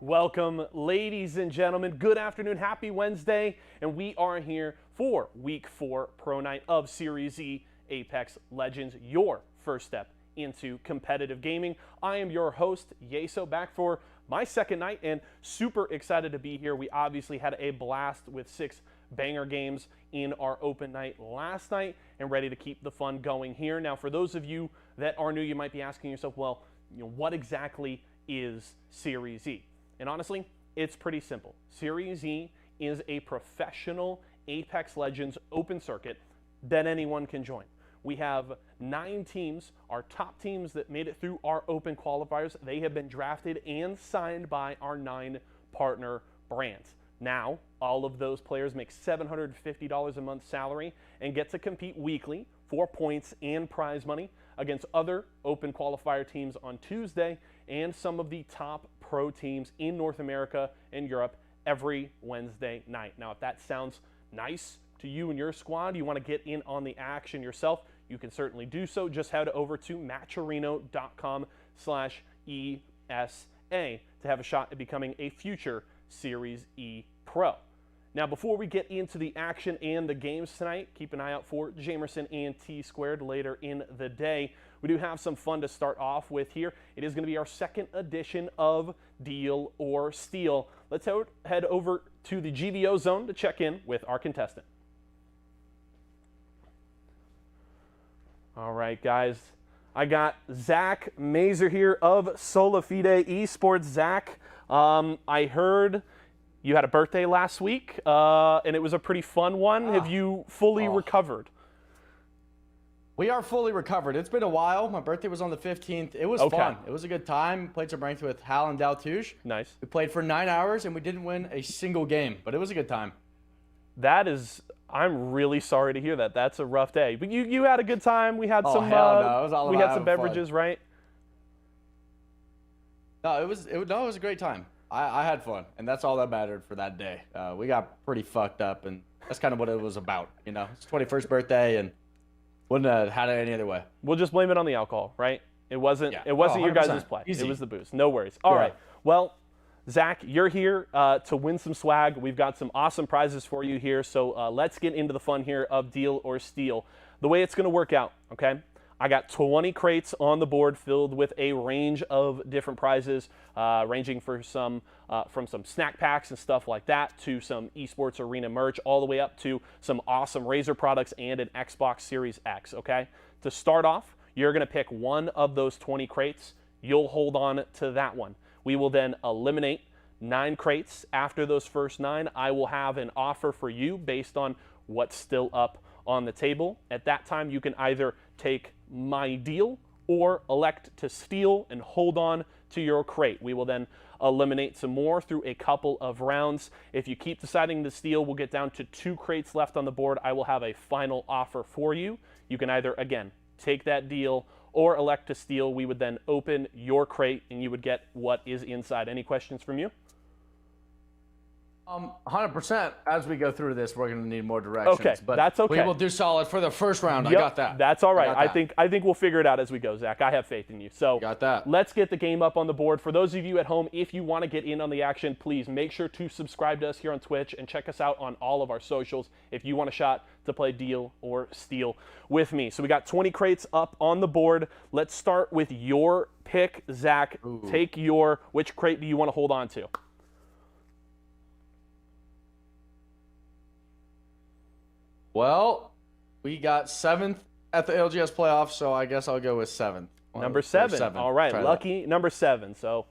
Welcome, ladies and gentlemen. Good afternoon. Happy Wednesday. And we are here for Week 4 Pro Night of Series E Apex Legends, your first step into competitive gaming. I am your host, Yeso, back for my second night and super excited to be here. We obviously had a blast with 6 banger games in our open night last night and ready to keep the fun going here. Now, for those of you that are new, you might be asking yourself, well, what exactly is Series E? And honestly, it's pretty simple. Series E is a professional Apex Legends open circuit that anyone can join. We have 9 teams, our top teams that made it through our open qualifiers. They have been drafted and signed by our 9 partner brands. Now, all of those players make $750 a month salary and get to compete weekly for points and prize money against other open qualifier teams on Tuesday and some of the top pro teams in North America and Europe every Wednesday night. Now, if that sounds nice to you and your squad, you want to get in on the action yourself, you can certainly do so. Just head over to matcherino.com/ESA to have a shot at becoming a future Series E Pro. Now, before we get into the action and the games tonight, keep an eye out for Jamerson and T-Squared later in the day. We do have some fun to start off with here. It is going to be our second edition of Deal or Steal. Let's head over to the GVO zone to check in with our contestant. All right, guys. I got Zach Mazer here of Solafide Esports. Zach, I heard you had a birthday last week, and it was a pretty fun one. Have you fully recovered? We are fully recovered. It's been a while. My birthday was on the 15th. It was fun. It was a good time. Played some ranked with Hal and Daltouche. Nice. We played for 9 hours, and we didn't win a single game, but it was a good time. That is, I'm really sorry to hear that. That's a rough day. But you had a good time. We had some. Hell no. It was all we about had some having beverages, fun. right? No, it was a great time. I had fun, and that's all that mattered for that day. We got pretty fucked up, and that's kind of what it was about. You know, it's 21st birthday, and wouldn't have had it any other way. We'll just blame it on the alcohol, right? It wasn't. Yeah. It wasn't your guys' play. Easy. It was the booze. No worries. All right. Well, Zach, you're here to win some swag. We've got some awesome prizes for you here. So let's get into the fun here of Deal or Steal. The way it's going to work out, okay? I got 20 crates on the board filled with a range of different prizes, ranging for some from some snack packs and stuff like that to some Esports Arena merch, all the way up to some awesome Razer products and an Xbox Series X, okay? To start off, you're going to pick one of those 20 crates. You'll hold on to that one. We will then eliminate 9 crates. After those first 9, I will have an offer for you based on what's still up on the table. At that time, you can either take my deal or elect to steal and hold on to your crate. We will then eliminate some more through a couple of rounds. If you keep deciding to steal, we'll get down to 2 crates left on the board. I will have a final offer for you. You can either, again, take that deal or elect to steal. We would then open your crate and you would get what is inside. Any questions from you? 100%. As we go through this, we're going to need more directions. Okay, but that's okay. We will do solid for the first round. Yep, I got that. That's all right. I think we'll figure it out as we go, Zach. I have faith in you. So got that. Let's get the game up on the board. For those of you at home, if you want to get in on the action, please make sure to subscribe to us here on Twitch and check us out on all of our socials if you want a shot to play Deal or Steal with me. So we got 20 crates up on the board. Let's start with your pick, Zach. Ooh. Take which crate do you want to hold on to? Well, we got 7th at the LGS playoffs, so I guess I'll go with 7th. Number 7. All right, lucky number 7. So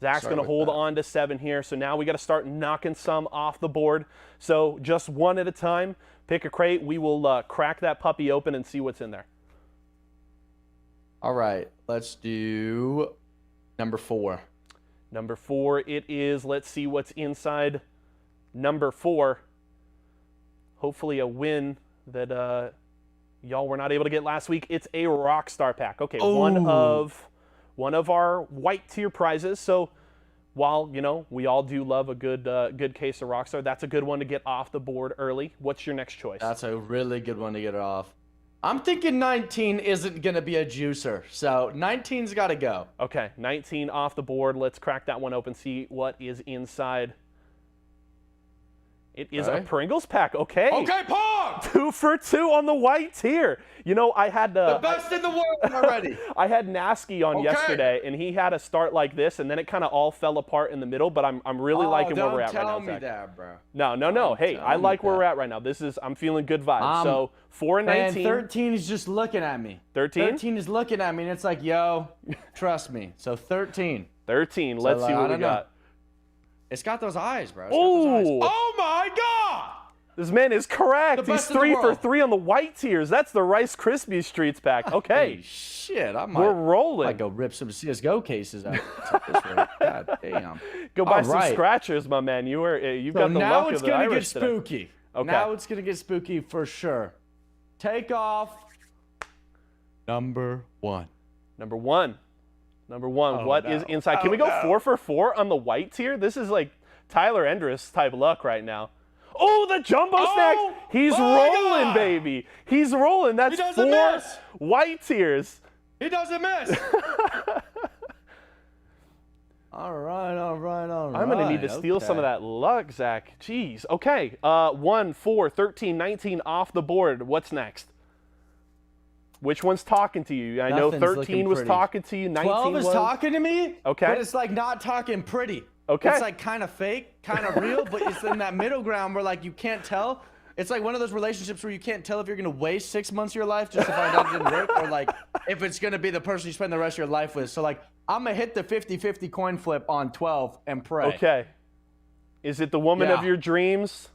Zach's going to hold on to 7 here. So now we got to start knocking some off the board. So just one at a time. Pick a crate. We will crack that puppy open and see what's in there. All right, let's do number 4. Number 4 it is. Let's see what's inside number 4. Hopefully a win that y'all were not able to get last week. It's a Rockstar Pack. Okay, one of our white tier prizes. So while, you know, we all do love a good case of Rockstar, that's a good one to get off the board early. What's your next choice? That's a really good one to get it off. I'm thinking 19 isn't going to be a juicer, so 19's got to go. Okay, 19 off the board. Let's crack that one open, see what is inside. It is a Pringles Pack. Okay. Okay, Pong! 2 for 2 on the white tier. You know, I had the best in the world already. I had Nasky on yesterday, and he had a start like this, and then it kind of all fell apart in the middle. But I'm really liking where we're at right now. Don't tell me that, bro. No. Hey, I like where we're at right now. I'm feeling good vibes. So 4 and 19. And 13 is just looking at me. 13? 13 is looking at me, and it's like, yo, trust me. So 13. 13. Let's see what we got. It's got those eyes, bro. Oh my God! This man is correct. He's 3 for 3 on the white tiers. That's the Rice Krispies Treats pack. Okay. Hey, shit, we're rolling. I might go rip some CS:GO cases out. God damn. Go buy some scratchers, my man. You've got the luck of the Irish now it's gonna get spooky. Today. Okay. Now it's gonna get spooky for sure. Take off. Number 1. Number 1. What is inside? Can we go 4 for 4 on the white tier? This is like Tyler Endress type luck right now. Oh, the jumbo snacks. He's rolling, baby. He's rolling. That's 4 white tiers. He doesn't miss. All right. I'm going to need to steal some of that luck, Zach. Jeez. Okay. 1, 4, 13, 19 off the board. What's next? Which one's talking to you? I know 13 was talking to you. 19 12 is talking to me. Okay. But it's like not talking pretty. Okay. It's like kind of fake, kind of real, but it's in that middle ground where like you can't tell. It's like one of those relationships where you can't tell if you're going to waste 6 months of your life just to find out it didn't work, or like if it's going to be the person you spend the rest of your life with. So like I'm going to hit the 50-50 coin flip on 12 and pray. Okay. Is it the woman of your dreams?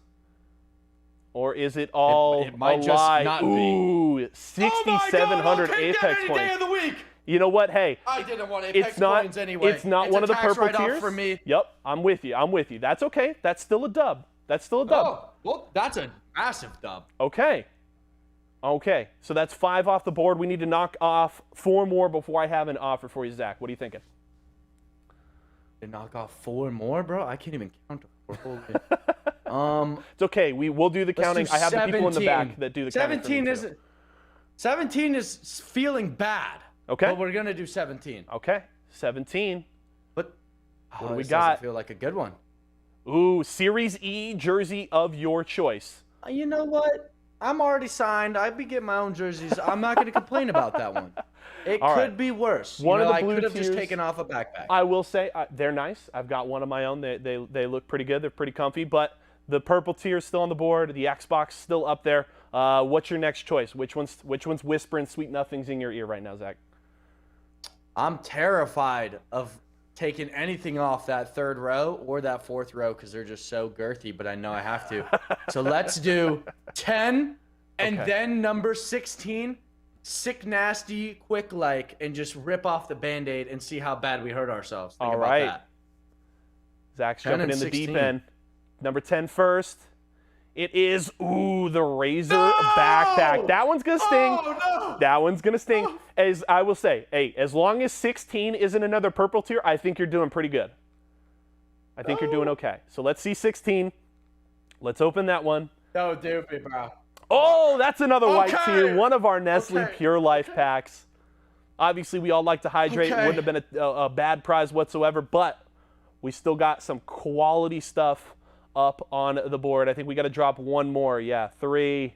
Or is it all it might a just lie? not Ooh, 6,700 Apex points. Day of the week. You know what? Hey, I didn't want Apex points anyway. It's not one of the purple tiers for me. Yep, I'm with you. That's okay. That's still a dub. Oh, well, that's a massive dub. Okay. So that's 5 off the board. We need to knock off 4 more before I have an offer for you, Zach. What are you thinking? To knock off 4 more, bro? I can't even count to 4. It's okay. We'll do the counting. I have the people in the back that do the counting. 17 is feeling bad. Okay. But we're gonna do 17. Okay. 17. But what do we got? got? I feel like a good one. Ooh, Series E jersey of your choice. You know what? I'm already signed. I'd be getting my own jerseys. I'm not gonna complain about that one. It could be worse. One of the blue I could have tiers, just taken off a backpack. I will say they're nice. I've got one of my own. They look pretty good. They're pretty comfy. But the purple tier is still on the board. The Xbox still up there. What's your next choice? Which one's whispering sweet nothings in your ear right now, Zach? I'm terrified of taking anything off that 3rd row or that 4th row because they're just so girthy, but I know I have to. So let's do 10 and then number 16, sick, nasty, quick like, and just rip off the Band-Aid and see how bad we hurt ourselves. Think about that. Zach's jumping in the deep end. Number 10 first. It is, the Razer Backpack. That one's going to sting. No. That one's going to sting. As I will say, hey, as long as 16 isn't another purple tier, I think you're doing pretty good. I think you're doing okay. So let's see 16. Let's open that one. No, doopy, bro. Oh, that's another white tier. One of our Nestle Pure Life packs. Obviously, we all like to hydrate. It wouldn't have been a bad prize whatsoever, but we still got some quality stuff up on the board. I think we got to drop 1 more. Yeah, 3,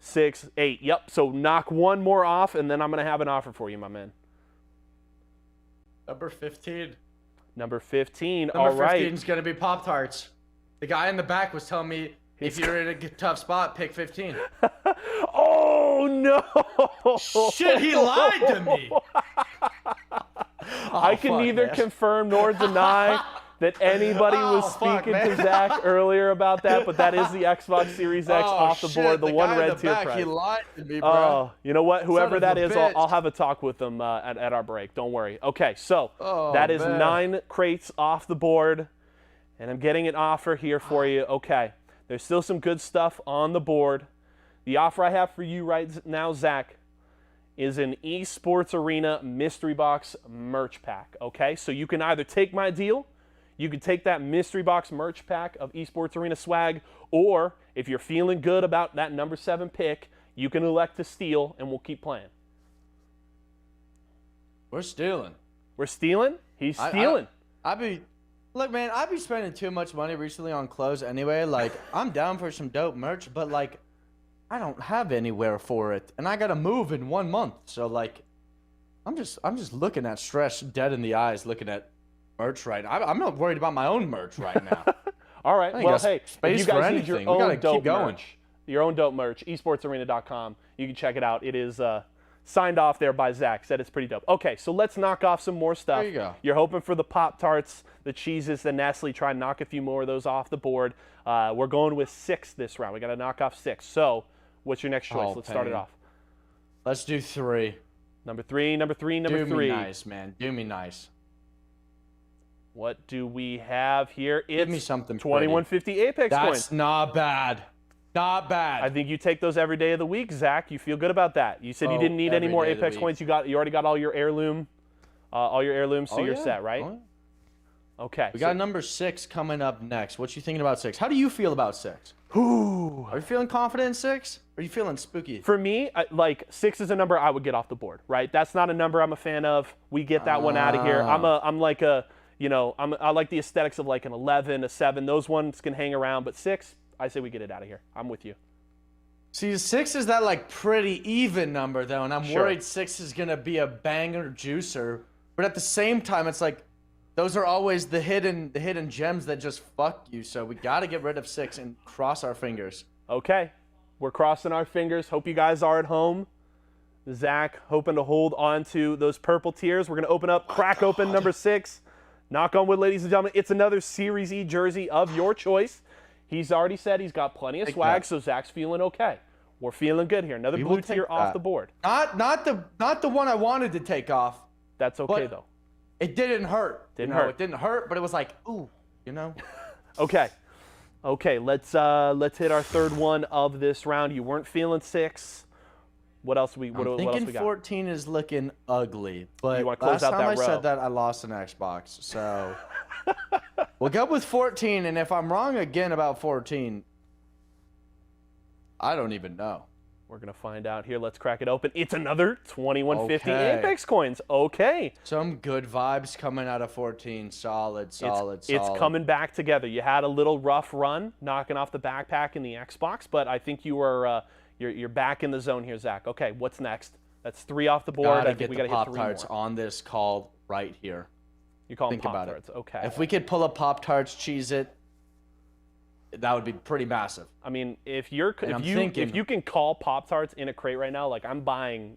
6, 8. Yep, so knock 1 more off, and then I'm going to have an offer for you, my man. Number 15. Number 15, all right. Number 15 is going to be Pop-Tarts. The guy in the back was telling me, if you're in a tough spot, pick 15. Oh, no. Shit, he lied to me. I can neither confirm nor deny that anybody was fuck, speaking man. to Zach earlier about that, but that is the Xbox Series X off the board, the one guy in red the tier back, price. He lied to me, bro. Oh, you know what? Whoever of that a is, bitch. I'll have a talk with them at our break. Don't worry. Okay, so Oh, that is man. 9 crates off the board, and I'm getting an offer here for you. Okay, there's still some good stuff on the board. The offer I have for you right now, Zach, is an Esports Arena mystery box merch pack. Okay, so you can either take my deal, you can take that mystery box merch pack of Esports Arena swag, or if you're feeling good about that number 7 pick, you can elect to steal, and we'll keep playing. We're stealing. We're stealing? He's stealing. Look, man, I be spending too much money recently on clothes anyway. Like, I'm down for some dope merch, but like, I don't have anywhere for it, and I gotta move in 1 month. So like, I'm just looking at stress dead in the eyes, looking at merch right now. I'm not worried about my own merch right now. All right. Well, hey, if you for guys need your anything. We gotta own dope keep going. merch, esportsarena.com, you can check it out. It is signed off there by Zach. Said it's pretty dope. Okay, so let's knock off some more stuff. There you go. You're hoping for the Pop-Tarts, the Cheez-Its, the Nestle. Try and knock a few more of those off the board. We're going with 6 this round. We got to knock off 6. So what's your next choice? Let's start it off. Let's do 3. Number 3. Do me nice, man. Do me nice. What do we have here? It's Give me something 2150 Apex coins. That's not bad. Not bad. I think you take those every day of the week, Zach. You feel good about that. You said you didn't need any every more day of the Apex week. coins. You already got all your heirlooms, so you're set, right? Oh, yeah. Okay. We got number 6 coming up next. What you thinking about 6? How do you feel about 6? Ooh. Are you feeling confident in 6? Are you feeling spooky? For me, like 6 is a number I would get off the board, right? That's not a number I'm a fan of. We get that one out of here. I'm like a, I like the aesthetics of like an 11, a 7. Those ones can hang around, but 6, I say we get it out of here. I'm with you. See, 6 is that like pretty even number though, and I'm worried 6 is gonna be a banger juicer. But at the same time, it's like those are always the hidden gems that just fuck you. So we gotta get rid of 6 and cross our fingers. Okay, we're crossing our fingers. Hope you guys are at home. Zach hoping to hold on to those purple tiers. We're gonna open up, crack open number 6. Knock on wood, ladies and gentlemen. It's another Series E jersey of your choice. He's already said he's got plenty of swag, so Zach's feeling okay. We're feeling good here. Another blue tier off the board. Not the one I wanted to take off. That's okay though. It didn't hurt. Didn't hurt. It didn't hurt, but it was like, ooh, you know. Okay. Let's hit our third one of this round. You weren't feeling 6. What else we got? I'm thinking 14 is looking ugly, but You wanna close last out time that I row. said that, I lost an Xbox. So we'll go with 14, and if I'm wrong again about 14, I don't even know. We're gonna find out here. Let's crack it open. It's another 2150 Okay. Apex coins. Okay. Some good vibes coming out of 14. Solid. It's coming back together. You had a little rough run knocking off the backpack in the Xbox, but I think you were you're back in the zone here, Zach. Okay, what's next? That's 3 off the board. Gotta I think get we the gotta hit 3 Pop-Tarts more. on this call right here. You call them Think about Pop-Tarts. it. Okay. If we could pull up Pop-Tarts, Cheez-It, that would be pretty massive. I mean, if I'm thinking- you can call Pop-Tarts in a crate right now, like I'm buying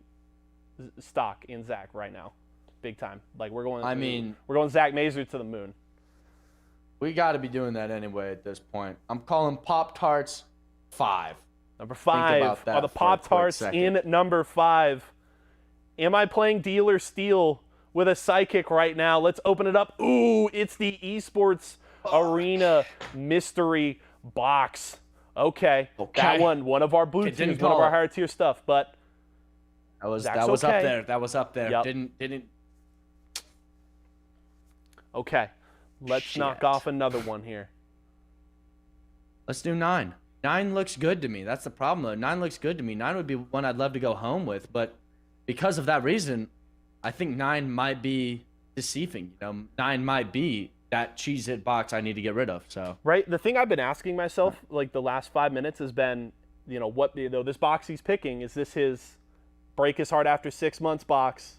stock in Zach right now, big time. Like we're going Zach Mazer to the moon. We got to be doing that anyway at this point. I'm calling Pop-Tarts 5. Number Think 5 about that are the for a quick Pop-Tarts second. in number 5. Am I playing deal or steal with a psychic right now? Let's open it up. Ooh, it's the Esports Arena mystery box. Okay. That one of our blue tiers, one of our higher tier stuff, but that was Zach's up okay. there. That was up there. Yep. Didn't. Okay. Let's knock off another one here. Let's do 9. 9 looks good to me. That's the problem though. 9 looks good to me. 9 would be one I'd love to go home with, but because of that reason, I think 9 might be deceiving. 9 might be that Cheez-It box I need to get rid of. So Right. The thing I've been asking myself, like the last 5 minutes, has been, this box he's picking, is this his break his heart after 6 months box,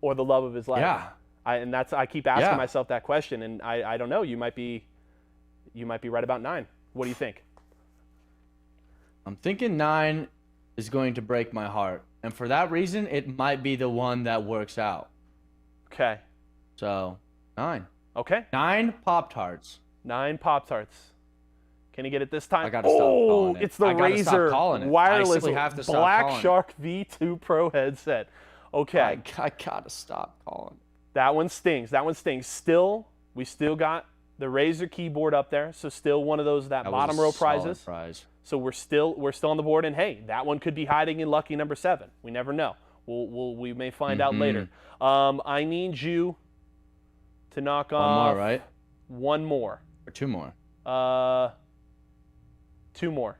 or the love of his life? Yeah. I keep asking myself that question, and I don't know. You might be right about 9. What do you think? I'm thinking 9 is going to break my heart, and for that reason, it might be the one that works out. Okay. So 9. Okay. 9 Pop-Tarts. 9 Pop-Tarts. Can you get it this time? I gotta stop calling it. It's the Razer wireless BlackShark V2 Pro headset. Okay. I gotta stop calling it. That one stings. That one stings. Still, we still got the Razer keyboard up there, so still one of those that bottom row prizes. Prize. So we're still on the board, and hey, that one could be hiding in lucky number 7. We never know. We may find out later. I need you to knock off one more, right? One more. Or 2 more. 2 more.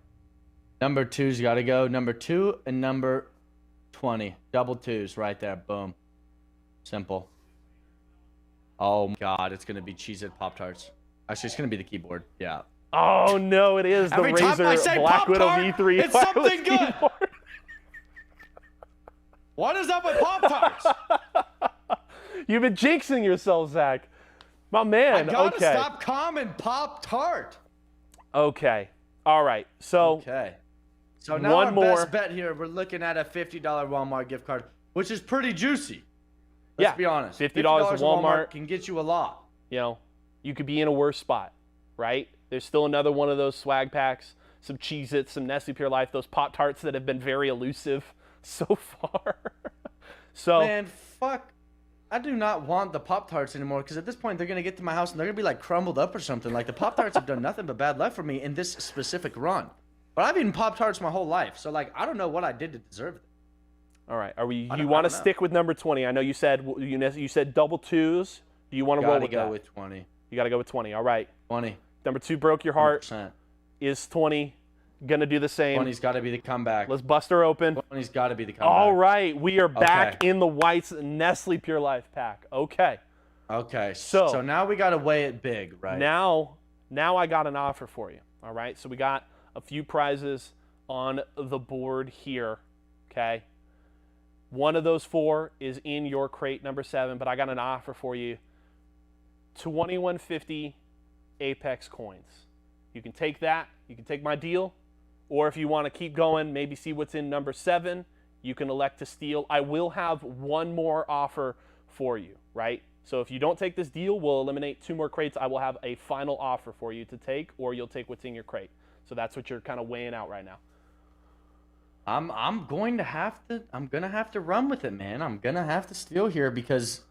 Number 2's got to go. Number 2 and number 20. Double 2s right there. Boom. Simple. Oh my God, it's gonna be Cheez-It Pop-Tarts. Actually, it's gonna be the keyboard. Yeah. Oh no, it is the Razer Black Widow V3. It's something good. What is up with Pop-Tarts? You've been jinxing yourself, Zach. My man. I gotta stop calling Pop-Tart. Okay. All right. So. Okay. So now our best bet here, we're looking at a $50 Walmart gift card, which is pretty juicy. Let's be honest. $50 at Walmart can get you a lot. You know, you could be in a worse spot, right? There's still another one of those swag packs, some Cheez-Its, some Nestle Pure Life, those Pop-Tarts that have been very elusive so far. So man, fuck. I do not want the Pop-Tarts anymore because at this point they're going to get to my house and they're going to be like crumbled up or something. Like the Pop-Tarts have done nothing but bad luck for me in this specific run. But I've eaten Pop-Tarts my whole life. So like I don't know what I did to deserve it. All right. Are we? You want to stick with number 20? I know you said double 2s. Do you want to roll with that? Gotta go with 20. You got to go with 20. All right. 20. Number 2 broke your heart. 100%. Is 20 gonna do the same? 20's got to be the comeback. Let's bust her open. 20's got to be the comeback. All right. We are back in the White's Nestle Pure Life pack. Okay. Okay. So now we got to weigh it big, right? Now I got an offer for you. All right. So we got a few prizes on the board here. Okay. One of those 4 is in your crate number 7, but I got an offer for you. 2150 Apex coins. You can take that. You can take my deal. Or if you want to keep going, maybe see what's in number 7, you can elect to steal. I will have one more offer for you, right? So if you don't take this deal, we'll eliminate 2 more crates. I will have a final offer for you to take, or you'll take what's in your crate. So that's what you're kind of weighing out right now. I'm gonna have to run with it, man. I'm gonna have to steal here because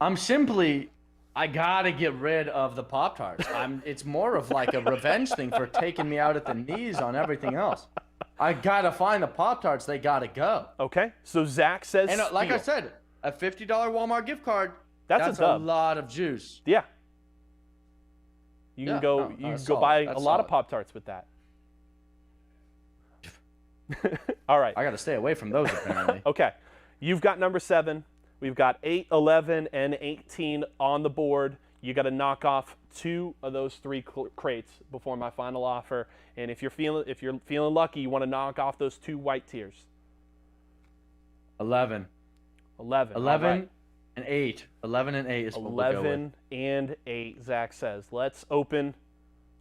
I gotta get rid of the Pop-Tarts. It's more of like a revenge thing for taking me out at the knees on everything else. I gotta find the Pop-Tarts. They gotta go. Okay. So Zach says and like I said, a $50 Walmart gift card. That's a lot of juice. Yeah. You can go buy a lot of Pop-Tarts with that. All right. I got to stay away from those, apparently. Okay. You've got number 7. We've got 8, 11, and 18 on the board. You got to knock off 2 of those 3 crates before my final offer. And if you're feeling lucky, you want to knock off those 2 white tiers. 11. 11 right. And 8. 11 and 8 is what we'll go with. 11 and 8, Zach says. Let's open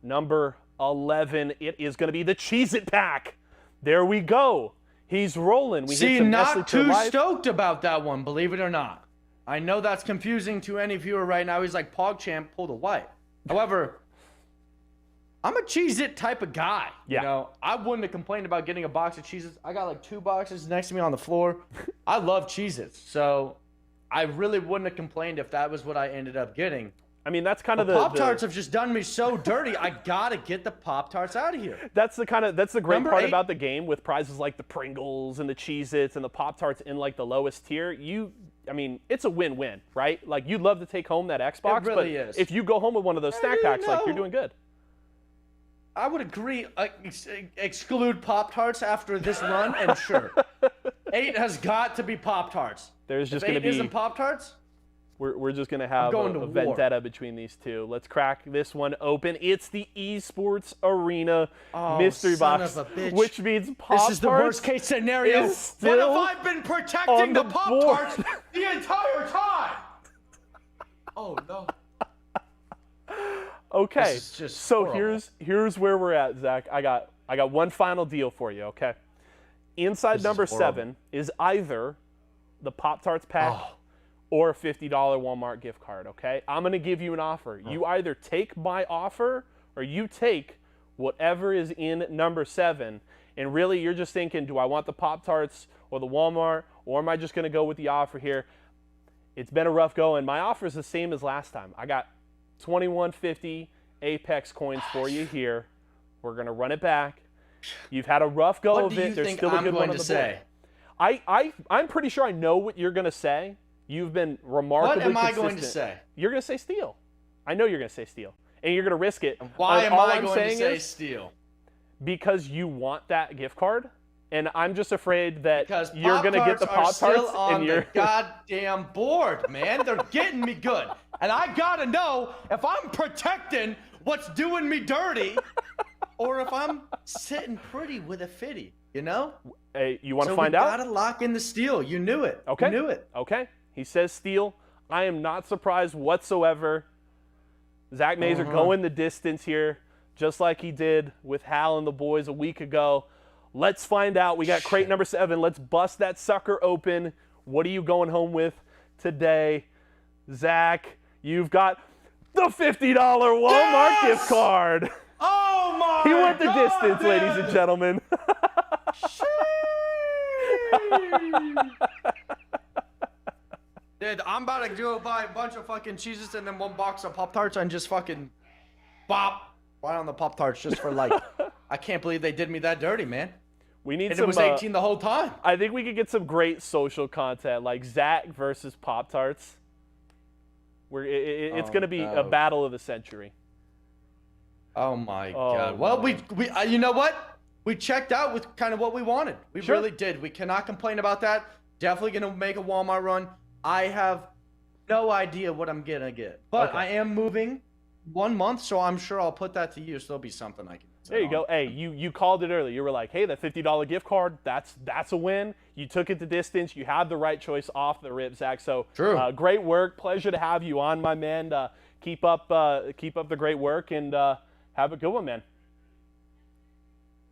number 11. It is going to be the Cheez-It Pack. There we go. He's rolling. See, not too stoked about that one, believe it or not. I know that's confusing to any viewer right now. He's like, PogChamp pulled a white. However, I'm a Cheez-It type of guy. Yeah. You know, I wouldn't have complained about getting a box of Cheez-Its. I got like 2 boxes next to me on the floor. I love Cheez-Its. So I really wouldn't have complained if that was what I ended up getting. I mean, that's kind of Pop-Tarts have just done me so dirty. I gotta get the Pop-Tarts out of here. That's the great part about the game with prizes like the Pringles and the Cheez-Its and the Pop-Tarts in like the lowest tier. I mean, it's a win-win, right? Like you'd love to take home that Xbox, it really is. If you go home with one of those snack packs, like you're doing good. I would agree. Exclude Pop-Tarts after this run, and sure, 8 has got to be Pop-Tarts. There's just going to be isn't Pop-Tarts. We're just going to have a vendetta between these 2. Let's crack this one open. It's the Esports Arena mystery box, which means Pop-Tarts. This is the worst case scenario. What have I been protecting the Pop-Tarts the entire time? Oh, no. Okay, this is just so horrible. here's where we're at, Zach. I got one final deal for you, okay? Inside number 7 is either the Pop-Tarts pack or a $50 Walmart gift card, okay? I'm going to give you an offer. You either take my offer or you take whatever is in number 7. And really, you're just thinking, do I want the Pop-Tarts or the Walmart, or am I just going to go with the offer here? It's been a rough go, and my offer is the same as last time. I got 2150 Apex coins for you here. We're going to run it back. You've had a rough go of it. There's still a good one on the board. I'm pretty sure I know what you're going to say. You've been remarkably consistent. What am I going to say? You're going to say steal. I know you're going to say steal. And you're going to risk it. Why am I going to say steal? Because you want that gift card. And I'm just afraid that you're going to get the Pop-Tarts Pop-Tarts. On the goddamn board, man. They're getting me good. And I got to know if I'm protecting what's doing me dirty or if I'm sitting pretty with a fitty, you know? Hey, you want to find out? So we got to lock in the steal. You knew it. Okay. You knew it. Okay. He says steal. I am not surprised whatsoever. Zach Mazer going the distance here, just like he did with Hal and the boys a week ago. Let's find out. We got crate number 7. Let's bust that sucker open. What are you going home with today? Zach, you've got the $50 Walmart gift card. Oh, my He went the God, distance, dude. ladies and gentlemen. Dude, I'm about to buy a bunch of fucking Cheez-Its and then one box of Pop-Tarts and just fucking bop right on the Pop-Tarts just for like, I can't believe they did me that dirty, man. We need And some, it was 18 the whole time. I think we could get some great social content, like Zach versus Pop-Tarts. It's going to be a battle of the century. Oh my God. Well, we you know what? We checked out with kind of what we wanted. We really did. We cannot complain about that. Definitely going to make a Walmart run. I have no idea what I'm going to get. But I am moving 1 month, so I'm sure I'll put that to use. There'll be something I can say. There you go. Hey, you called it earlier. You were like, hey, that $50 gift card, that's a win. You took it the distance. You had the right choice off the rip, Zach. So great work. Pleasure to have you on, my man. Keep up the great work, and have a good one, man.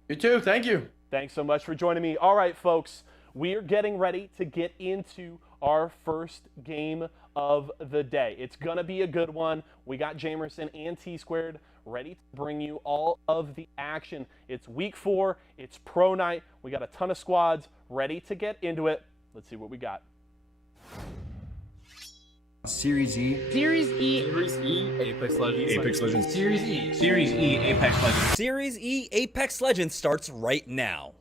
You too. Thank you. Thanks so much for joining me. All right, folks, we are getting ready to get into our first game of the day. It's going to be a good one. We got Jamerson and T-Squared ready to bring you all of the action. It's week 4. It's pro night. We got a ton of squads ready to get into it. Let's see what we got. Series E. Series E. Series E. Apex Legends. Apex Legends. Series E. Series E. Apex Legends. Series E Apex Legends starts right now.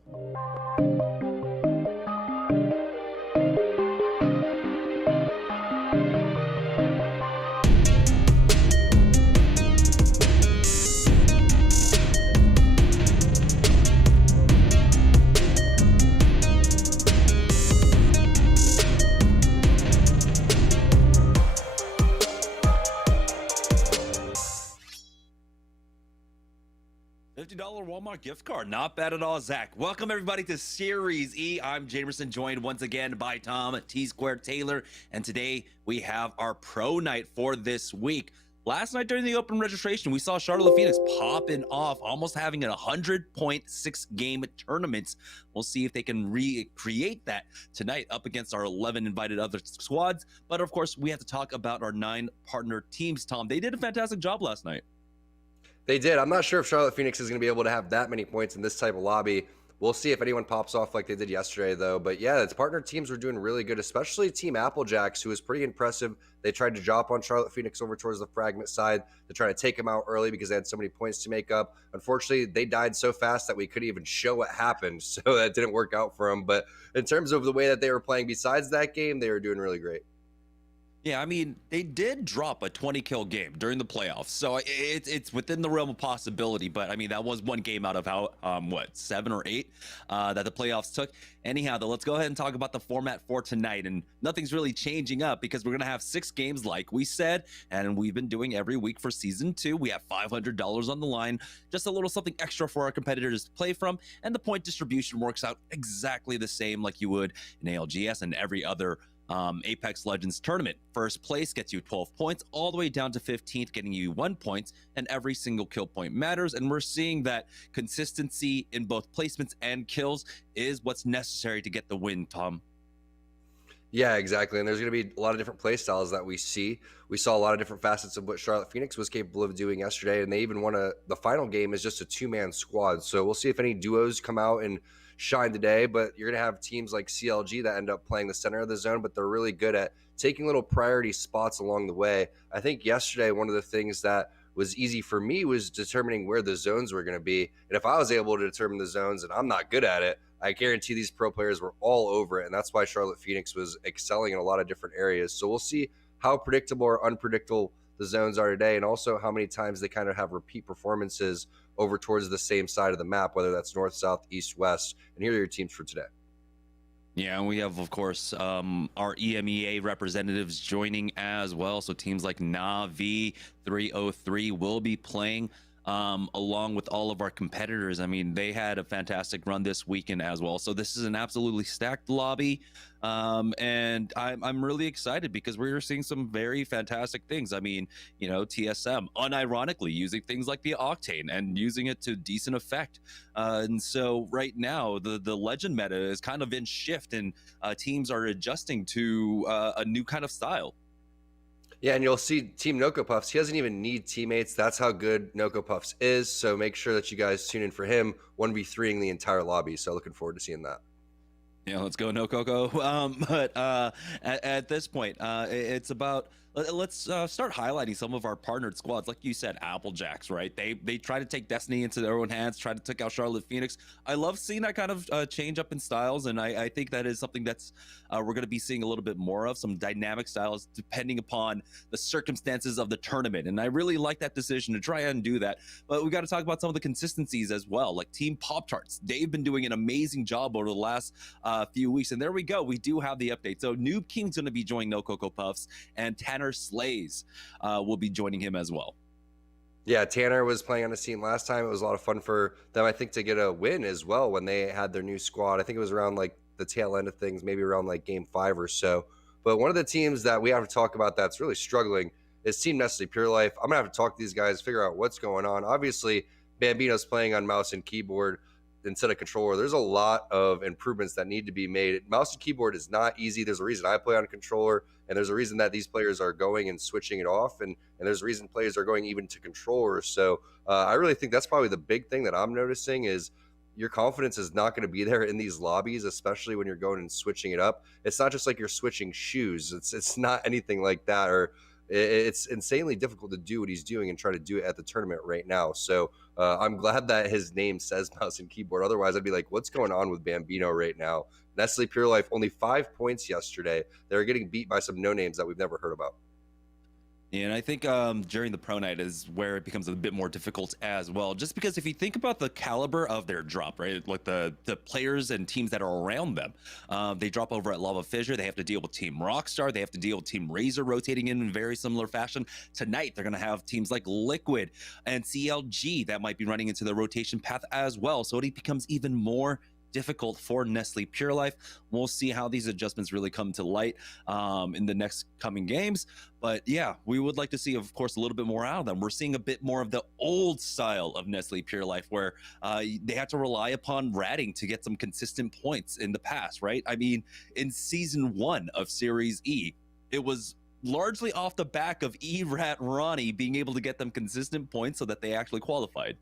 $50 Walmart gift card. Not bad at all, Zach. Welcome, everybody, to Series E. I'm Jamerson, joined once again by Tom, T-Squared, Taylor, and today we have our pro night for this week. Last night during the open registration, we saw Charlotte Phoenix popping off, almost having a 100.6 game tournament. We'll see if they can recreate that tonight up against our 11 invited other squads. But of course, we have to talk about our 9 partner teams, Tom. They did a fantastic job last night. They did. I'm not sure if Charlotte Phoenix is going to be able to have that many points in this type of lobby. We'll see if anyone pops off like they did yesterday, though. But yeah, its partner teams were doing really good, especially Team Applejacks, who was pretty impressive. They tried to drop on Charlotte Phoenix over towards the fragment side to try to take them out early because they had so many points to make up. Unfortunately, they died so fast that we couldn't even show what happened, so that didn't work out for them. But in terms of the way that they were playing besides that game, they were doing really great. Yeah, I mean, they did drop a 20-kill game during the playoffs, so it's within the realm of possibility. But I mean, that was one game out of how 7 or 8 that the playoffs took. Anyhow, though, let's go ahead and talk about the format for tonight. And nothing's really changing up because we're gonna have 6 games, like we said, and we've been doing every week for season 2. We have $500 on the line, just a little something extra for our competitors to play from, and the point distribution works out exactly the same like you would in ALGS and every other Apex Legends tournament. First place gets you 12 points, all the way down to 15th getting you 1 point, and every single kill point matters. And we're seeing that consistency in both placements and kills is what's necessary to get the win, Tom. Yeah, exactly. And there's going to be a lot of different play styles that we see. We saw a lot of different facets of what Charlotte Phoenix was capable of doing yesterday, and they even the final game is just a two-man squad. So we'll see if any duos come out and shine today. But you're going to have teams like CLG that end up playing the center of the zone, but they're really good at taking little priority spots along the way. I think yesterday one of the things that was easy for me was determining where the zones were going to be. And if I was able to determine the zones and I'm not good at it, I guarantee these pro players were all over it. And that's why Charlotte Phoenix was excelling in a lot of different areas. So we'll see how predictable or unpredictable the zones are today, and also how many times they kind of have repeat performances over towards the same side of the map, whether that's north, south, east, west. And here are your teams for today. Yeah, and we have, of course, our EMEA representatives joining as well. So teams like Navi 303 will be playing along with all of our competitors. I mean, they had a fantastic run this weekend as well. So this is an absolutely stacked lobby. And I'm really excited because we're seeing some very fantastic things. I mean, you know, TSM unironically using things like the Octane and using it to decent effect. And so right now the legend meta is kind of in shift, and teams are adjusting to a new kind of style. Yeah, and you'll see Team Noko Puffs. He doesn't even need teammates. That's how good Noko Puffs is. So make sure that you guys tune in for him 1v3ing the entire lobby. So looking forward to seeing that. Yeah, let's go no coco. But at this point, it's about let's start highlighting some of our partnered squads. Like you said, Applejacks, right? They try to take destiny into their own hands, try to take out Charlotte Phoenix. I love seeing that kind of change up in styles, and I think that is something that's we're going to be seeing a little bit more of, some dynamic styles depending upon the circumstances of the tournament. And I really like that decision to try and do that. But we got to talk about some of the consistencies as well, like Team Pop-Tarts. They've been doing an amazing job over the last few weeks, and there we go. We do have the update. So Noob King's going to be joining No Coco Puffs, and Tanner Slays will be joining him as well. Yeah, Tanner was playing on the team last time. It was a lot of fun for them, I think, to get a win as well when they had their new squad. I think it was around like the tail end of things, maybe around like game 5 or so. But one of the teams that we have to talk about that's really struggling is Team Nestle Pure Life. I'm gonna have to talk to these guys, figure out what's going on. Obviously, Bambino's playing on mouse and keyboard instead of controller. There's a lot of improvements that need to be made. Mouse and keyboard is not easy. There's a reason I play on controller, and there's a reason that these players are going and switching it off, and there's a reason players are going even to controllers. So I really think that's probably the big thing that I'm noticing is your confidence is not going to be there in these lobbies, especially when you're going and switching it up. It's not just like you're switching shoes. It's not anything like that, or it's insanely difficult to do what he's doing and try to do it at the tournament right now. So I'm glad that his name says mouse and keyboard. Otherwise, I'd be like, what's going on with Bambino right now? Nestle Pure Life, only 5 points yesterday. They're getting beat by some no-names that we've never heard about. And I think during the pro night is where it becomes a bit more difficult as well, just because if you think about the caliber of their drop, right, like the players and teams that are around them, they drop over at Lava Fissure. They have to deal with Team Rockstar. They have to deal with Team Razer rotating in very similar fashion. Tonight, they're going to have teams like Liquid and CLG that might be running into the rotation path as well. So it becomes even more difficult for Nestle Pure Life. We'll see how these adjustments really come to light in the next coming games. But yeah, we would like to see, of course, a little bit more out of them. We're seeing a bit more of the old style of Nestle Pure Life, where they had to rely upon ratting to get some consistent points in the past, right? I mean, in season 1 of Series E, it was largely off the back of E-Rat Ronnie being able to get them consistent points so that they actually qualified.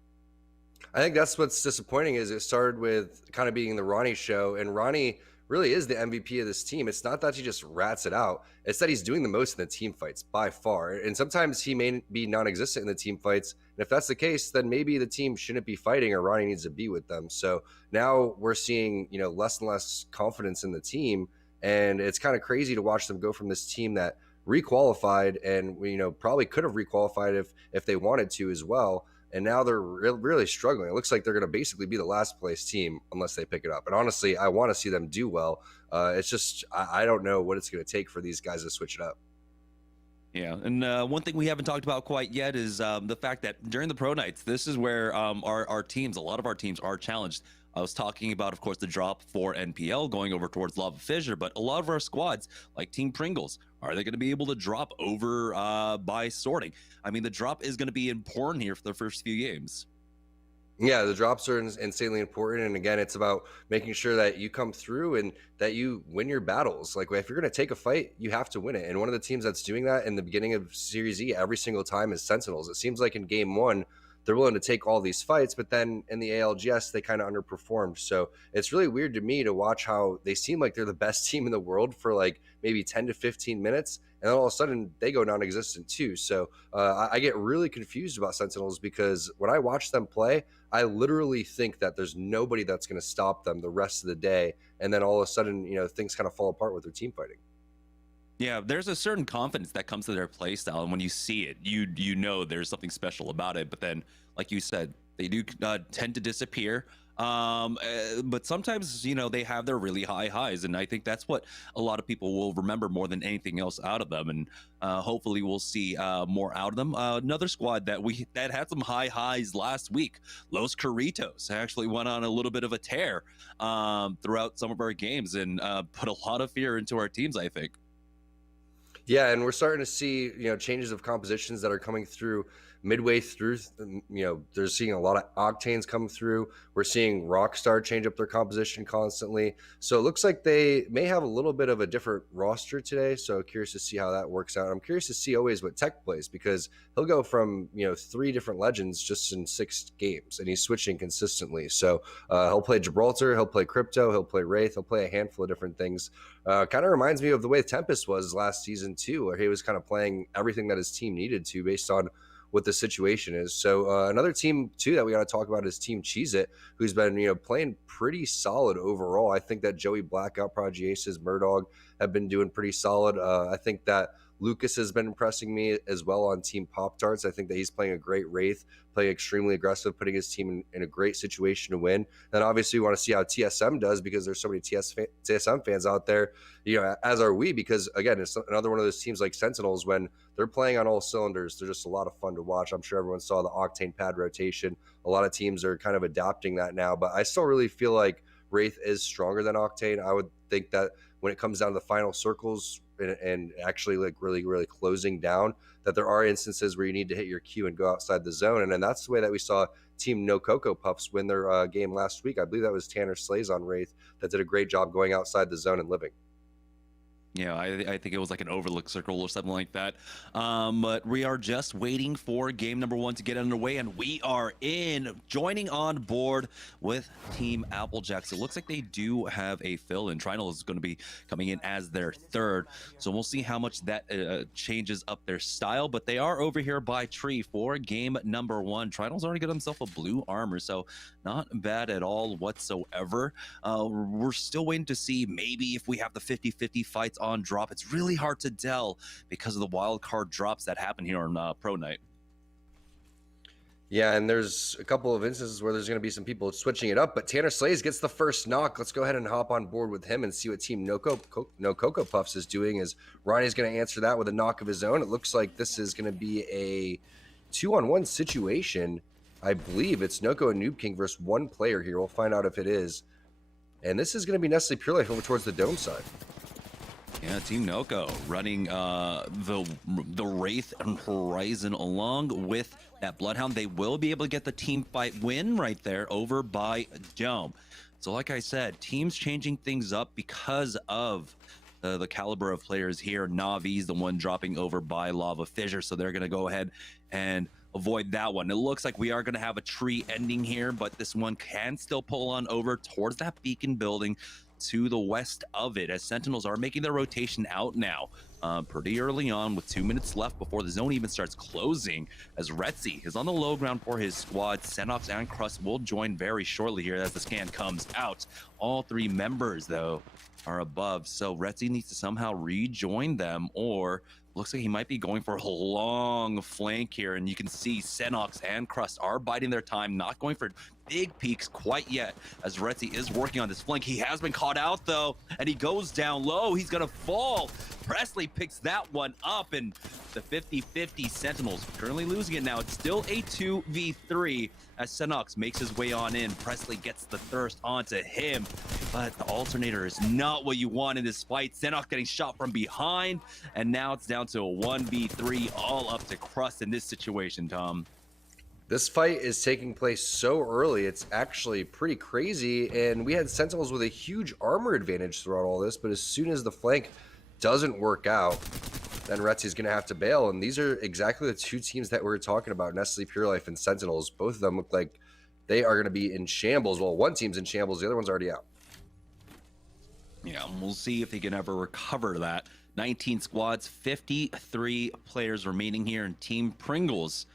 I think that's what's disappointing is it started with kind of being the Ronnie show, and Ronnie really is the MVP of this team. It's not that he just rats it out. It's that he's doing the most in the team fights by far. And sometimes he may be non-existent in the team fights. And if that's the case, then maybe the team shouldn't be fighting or Ronnie needs to be with them. So now we're seeing, less and less confidence in the team. And it's kind of crazy to watch them go from this team that requalified and, probably could have requalified if they wanted to as well. And now they're really struggling. It looks like they're going to basically be the last place team unless they pick it up. And honestly, I want to see them do well. It's just I don't know what it's going to take for these guys to switch it up. Yeah, and one thing we haven't talked about quite yet is the fact that during the pro nights, this is where our teams, a lot of our teams are challenged. I was talking about, of course, the drop for NPL going over towards Lava Fissure, but a lot of our squads, like Team Pringles, are they going to be able to drop over by sorting? I mean, the drop is going to be important here for the first few games. Yeah, the drops are insanely important. And again, it's about making sure that you come through and that you win your battles. Like, if you're going to take a fight, you have to win it. And one of the teams that's doing that in the beginning of Series E every single time is Sentinels. It seems like in game one, they're willing to take all these fights, but then in the ALGS, they kind of underperformed. So it's really weird to me to watch how they seem like they're the best team in the world for like maybe 10 to 15 minutes. And then all of a sudden they go non-existent too. So I get really confused about Sentinels because when I watch them play, I literally think that there's nobody that's going to stop them the rest of the day. And then all of a sudden, things kind of fall apart with their team fighting. Yeah, there's a certain confidence that comes to their play style, and when you see it, you know there's something special about it. But then, like you said, they do tend to disappear. But sometimes, they have their really high highs, and I think that's what a lot of people will remember more than anything else out of them. And hopefully, we'll see more out of them. Another squad that had some high highs last week, Los Carritos, actually went on a little bit of a tear throughout some of our games and put a lot of fear into our teams, I think. Yeah, and we're starting to see, changes of compositions that are coming through midway through. They're seeing a lot of Octanes come through. We're seeing Rockstar change up their composition constantly. So it looks like they may have a little bit of a different roster today. So curious to see how that works out. I'm curious to see always what Tech plays, because he'll go from, 3 different legends just in 6 games, and he's switching consistently. So he'll play Gibraltar, he'll play Crypto, he'll play Wraith, he'll play a handful of different things. Kind of reminds me of the way Tempest was last season too, where he was kind of playing everything that his team needed to based on what the situation is. So another team too that we got to talk about is Team Cheez-It, who's been playing pretty solid overall. I think that Joey Blackout, Prodigy Aces, Murdog have been doing pretty solid. I think that Lucas has been impressing me as well on Team Pop Tarts. I think that he's playing a great Wraith, playing extremely aggressive, putting his team in a great situation to win. And obviously we want to see how TSM does, because there's so many TSM fans out there, as are we, because again, it's another one of those teams like Sentinels, when they're playing on all cylinders, they're just a lot of fun to watch. I'm sure everyone saw the Octane pad rotation. A lot of teams are kind of adapting that now, but I still really feel like Wraith is stronger than Octane. I would think that when it comes down to the final circles and actually like really, really closing down, that there are instances where you need to hit your Q and go outside the zone. And then that's the way that we saw Team No Cocoa Puffs win their game last week. I believe that was Tanner Slays on Wraith that did a great job going outside the zone and living. Yeah, I think it was like an overlook circle or something like that. But we are just waiting for game number 1 to get underway, and we are joining on board with Team Applejacks. It looks like they do have a fill-in. Trinal is going to be coming in as their third, so we'll see how much that changes up their style. But they are over here by Tree for game number 1. Trinal's already got himself a blue armor, so not bad at all whatsoever. We're still waiting to see maybe if we have the 50-50 fights on drop. It's really hard to tell because of the wild card drops that happen here on Pro Night. Yeah, and there's a couple of instances where there's going to be some people switching it up, but Tanner Slays gets the first knock. Let's go ahead and hop on board with him and see what Team No Cocoa Puffs is doing, as Ronnie's going to answer that with a knock of his own. It looks like this is going to be a 2-on-1 situation. I believe it's Noko and Noob King versus one player here. We'll find out if it is. And this is going to be Nestle Pure Life over towards the dome side. Yeah, Team Noko running the Wraith and Horizon along with that Bloodhound. They will be able to get the team fight win right there over by Dome. So like I said, teams changing things up because of the caliber of players here. Navi's the one dropping over by Lava Fissure, so they're going to go ahead and avoid that one. It looks like we are going to have a tree ending here, but this one can still pull on over towards that beacon building to the west of it, as Sentinels are making their rotation out now pretty early on with 2 minutes left before the zone even starts closing, as Retzi is on the low ground for his squad. Senox and Crust will join very shortly here as the scan comes out. All 3 members though are above, so Retzi needs to somehow rejoin them, or looks like he might be going for a long flank here. And you can see Senox and Crust are biding their time, not going for big peaks quite yet, as Retzi is working on this flank. He has been caught out though, and he goes down low. He's gonna fall. Presley picks that one up, and the 50-50 Sentinels currently losing it now. It's still a 2v3 as Senox makes his way on in. Presley gets the thirst onto him, but the alternator is not what you want in this fight. Senox getting shot from behind, and now it's down to a 1v3, all up to Crust in this situation, Tom. This fight is taking place so early, it's actually pretty crazy, and we had Sentinels with a huge armor advantage throughout all this, but as soon as the flank doesn't work out, then Retsy's going to have to bail, and these are exactly the two teams that we were talking about, Nestle Pure Life and Sentinels. Both of them look like they are going to be in shambles. Well, one team's in shambles, the other one's already out. Yeah, and we'll see if they can ever recover that. 19 squads, 53 players remaining here, and Team Pringles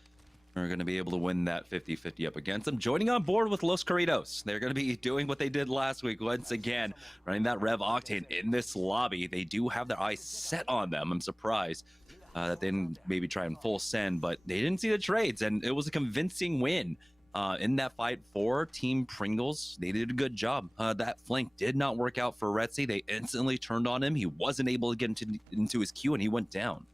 are going to be able to win that 50-50 up against them. Joining on board with Los Corridos, they're going to be doing what they did last week once again, running that Rev Octane in this lobby. They do have their eyes set on them. I'm surprised that they didn't maybe try and full send, but they didn't see the trades, and it was a convincing win. In that fight for Team Pringles, they did a good job. That flank did not work out for Retsy. They instantly turned on him. He wasn't able to get into his queue, and he went down.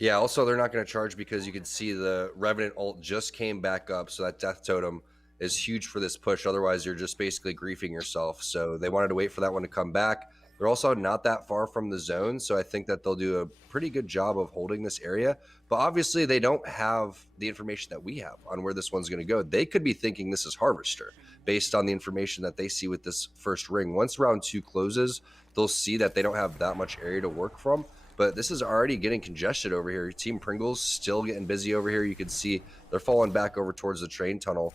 Yeah, also they're not going to charge because you can see the Revenant ult just came back up, so that Death Totem is huge for this push. Otherwise, you're just basically griefing yourself. So they wanted to wait for that one to come back. They're also not that far from the zone, so I think that they'll do a pretty good job of holding this area. But obviously, they don't have the information that we have on where this one's going to go. They could be thinking this is Harvester based on the information that they see with this first ring. Once round 2 closes, they'll see that they don't have that much area to work from. But this is already getting congested over here. Team Pringles still getting busy over here. You can see they're falling back over towards the train tunnel,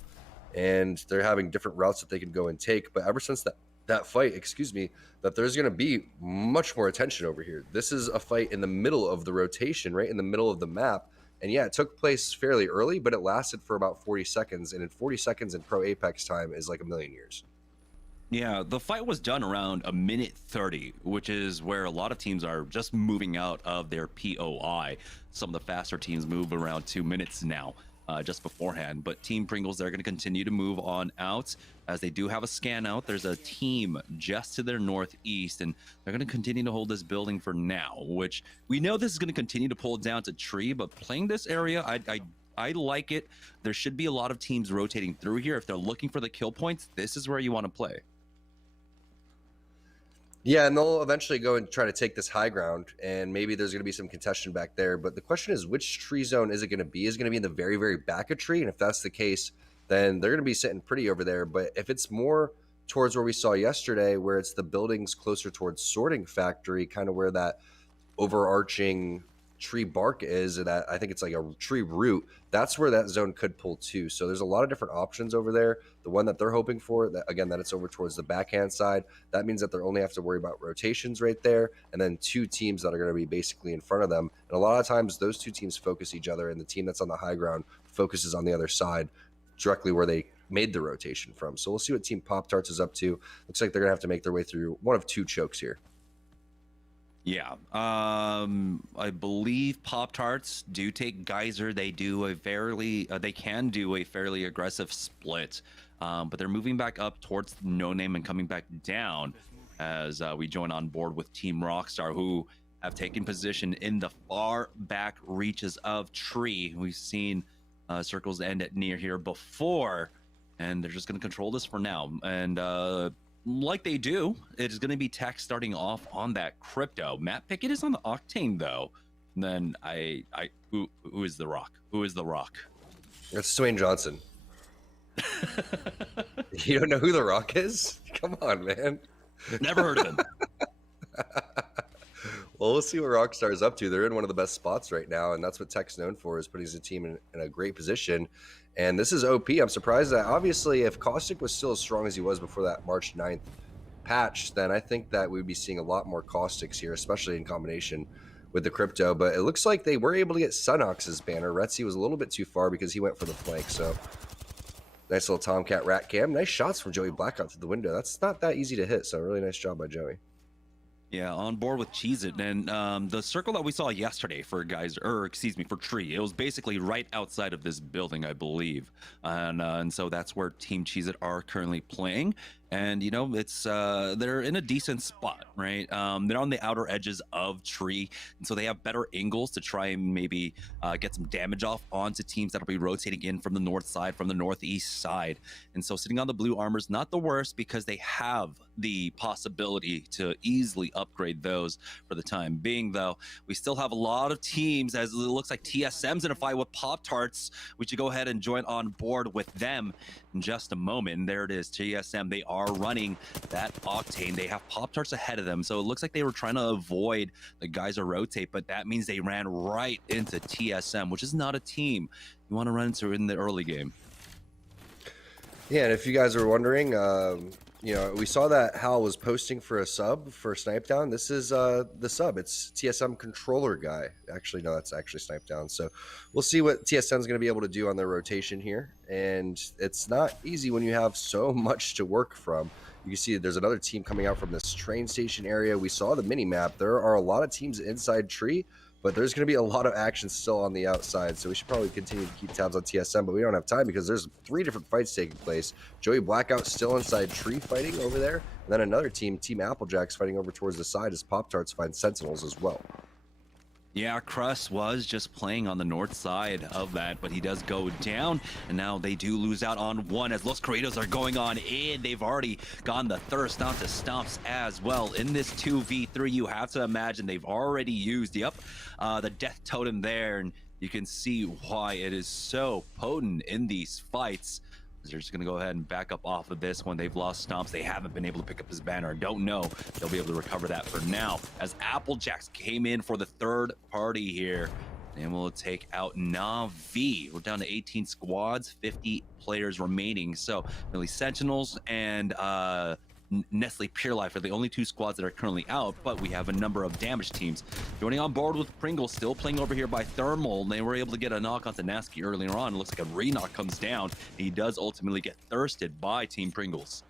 and they're having different routes that they can go and take. But ever since that fight, that there's going to be much more attention over here. This is a fight in the middle of the rotation, right in the middle of the map. And yeah, it took place fairly early, but it lasted for about 40 seconds. And in 40 seconds in Pro Apex time is like a million years. Yeah, the fight was done around a minute 30, which is where a lot of teams are just moving out of their POI. Some of the faster teams move around 2 minutes now, just beforehand. But Team Pringles, they're going to continue to move on out as they do have a scan out. There's a team just to their northeast, and they're going to continue to hold this building for now, which we know this is going to continue to pull down to tree, but playing this area, I like it. There should be a lot of teams rotating through here. If they're looking for the kill points, this is where you want to play. Yeah, and they'll eventually go and try to take this high ground, and maybe there's going to be some contention back there. But the question is, which tree zone is it going to be? Is it going to be in the very, very back of tree? And if that's the case, then they're going to be sitting pretty over there. But if it's more towards where we saw yesterday, where it's the buildings closer towards Sorting Factory, kind of where that overarching tree bark is, and that I think it's like a tree root, that's where that zone could pull to. So there's a lot of different options over there. The one that they're hoping for, that again, that it's over towards the backhand side, that means that they only have to worry about rotations right there, and then two teams that are going to be basically in front of them. And a lot of times those two teams focus each other, and the team that's on the high ground focuses on the other side, directly where they made the rotation from. So we'll see what Team Pop-Tarts is up to. Looks like they're going to have to make their way through one of two chokes here. Yeah, I believe Pop-Tarts do take Geyser. They do a they can do a fairly aggressive split, but they're moving back up towards No Name and coming back down as we join on board with Team Rockstar, who have taken position in the far back reaches of tree. We've seen circles end at near here before, and they're just going to control this for now. And like they do, it is going to be Tech starting off on that crypto. Matt Pickett is on the Octane though. And then who is the Rock? Who is the Rock? It's Dwayne Johnson. You don't know who the Rock is? Come on, man. Never heard of him. Well, we'll see what Rockstar is up to. They're in one of the best spots right now, and that's what Tech's known for, is putting his team in a great position. And this is OP. I'm surprised that, obviously, if Caustic was still as strong as he was before that March 9th patch, then I think that we'd be seeing a lot more Caustics here, especially in combination with the crypto. But it looks like they were able to get Sunox's banner. Retsy was a little bit too far because he went for the flank. So nice little Tomcat rat cam. Nice shots from Joey Blackout through the window. That's not that easy to hit, so really nice job by Joey. Yeah, on board with Cheez-It. And the circle that we saw yesterday for for Tree, it was basically right outside of this building, I believe. And so that's where Team Cheez-It are currently playing. And you know, it's they're in a decent spot, right? They're on the outer edges of tree, and so they have better angles to try and maybe get some damage off onto teams that'll be rotating in from the north side, from the northeast side. And so sitting on the blue armor is not the worst because they have the possibility to easily upgrade those for the time being. Though we still have a lot of teams, as it looks like TSM's in a fight with Pop-Tarts. We should go ahead and join on board with them in just a moment. And there it is, TSM. They are running that Octane. They have Pop-Tarts ahead of them, so it looks like they were trying to avoid the guys to rotate, but that means they ran right into TSM, which is not a team you want to run into in the early game. Yeah, and if you guys are wondering, you know, we saw that Hal was posting for a sub for Snipe Down. This is the sub. It's TSM controller guy. Actually, no, that's actually Snipe Down. So we'll see what TSM is going to be able to do on their rotation here. And it's not easy when you have so much to work from. You can see there's another team coming out from this train station area. We saw the mini map. There are a lot of teams inside tree, but there's going to be a lot of action still on the outside. So we should probably continue to keep tabs on TSM, but we don't have time because there's 3 different fights taking place. Joey Blackout still inside tree fighting over there. And then another team, Team Applejack's fighting over towards the side as Pop-Tarts find Sentinels as well. Yeah, Crust was just playing on the north side of that, but he does go down, and now they do lose out on one as Los Corridos are going on in. They've already gone the thirst onto Stomps as well. In this 2v3, you have to imagine they've already used, the Death Totem there, and you can see why it is so potent in these fights. They're just going to go ahead and back up off of this one. They've lost Stomps. They haven't been able to pick up his banner. Don't know they'll be able to recover that for now. As Applejacks came in for the third party here, and we'll take out Na'Vi. We're down to 18 squads, 50 players remaining. So really Sentinels and Nestle Pure Life are the only 2 squads that are currently out, but we have a number of damage teams. Joining on board with Pringles, still playing over here by Thermal, and they were able to get a knock onto Nasky earlier on. It looks like a re-knock comes down. He does ultimately get thirsted by Team Pringles.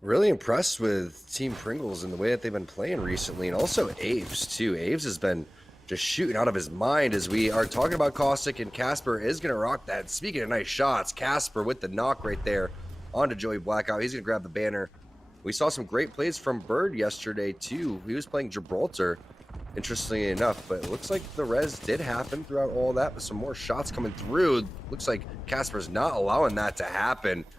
Really impressed with Team Pringles and the way that they've been playing recently, and also Aves too. Aves has been just shooting out of his mind as we are talking about Caustic, and Casper is going to rock that. Speaking of nice shots, Casper with the knock right there onto Joey Blackout. He's going to grab the banner. We saw some great plays from Bird yesterday, too. He was playing Gibraltar, interestingly enough, but it looks like the res did happen throughout all that, but some more shots coming through. Looks like Casper's not allowing that to happen.